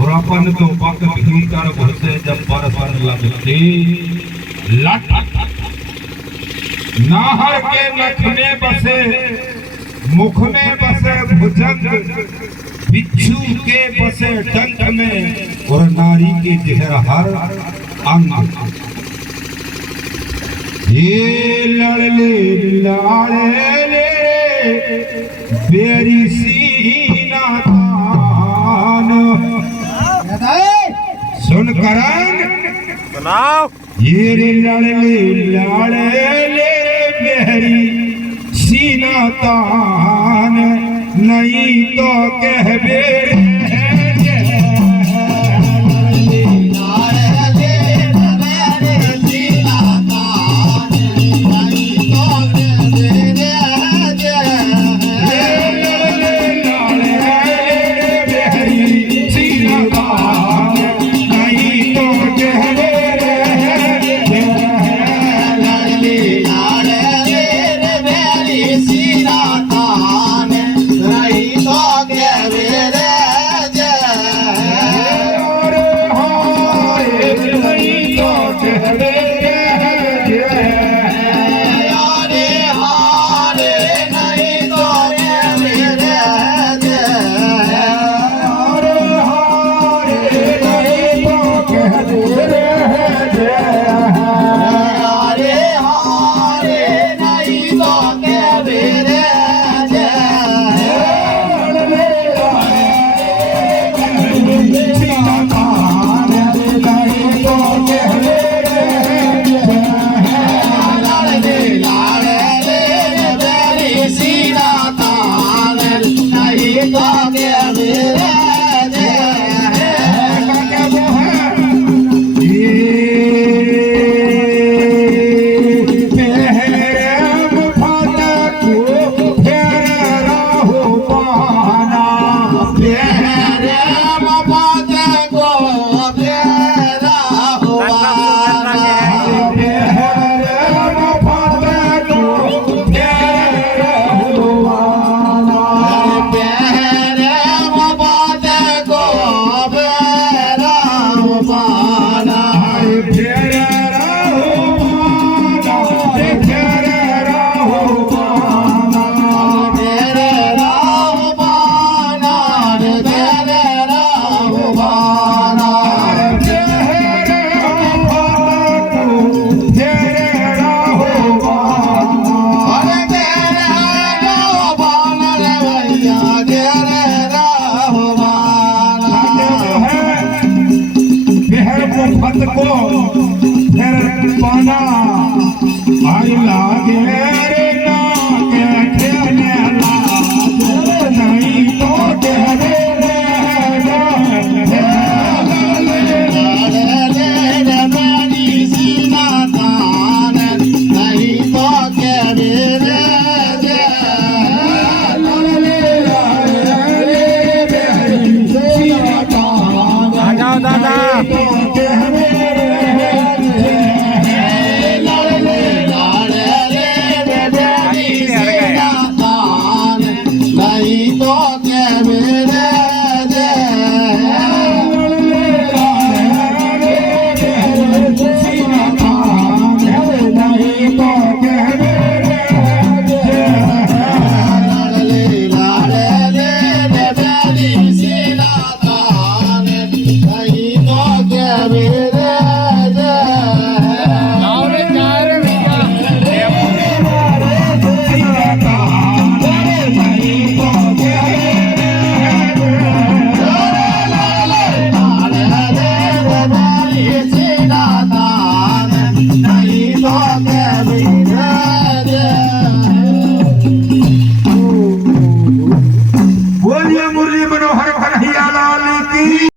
और अपन तो वक्त भीतर घुसे जब बरसन लगती लट नाहर के नख में बसे मुख में बसे भुजंग बिच्छू के बसे डंक में और नारी के जहर हर अंग ये लड़ले लाड़े ले बेरी सीना तान सुन करन सुनाओ ये रे लड़ले लाड़े ले बेरी सीना तान नहीं तो कह बेरे को फिर पाना आई लागे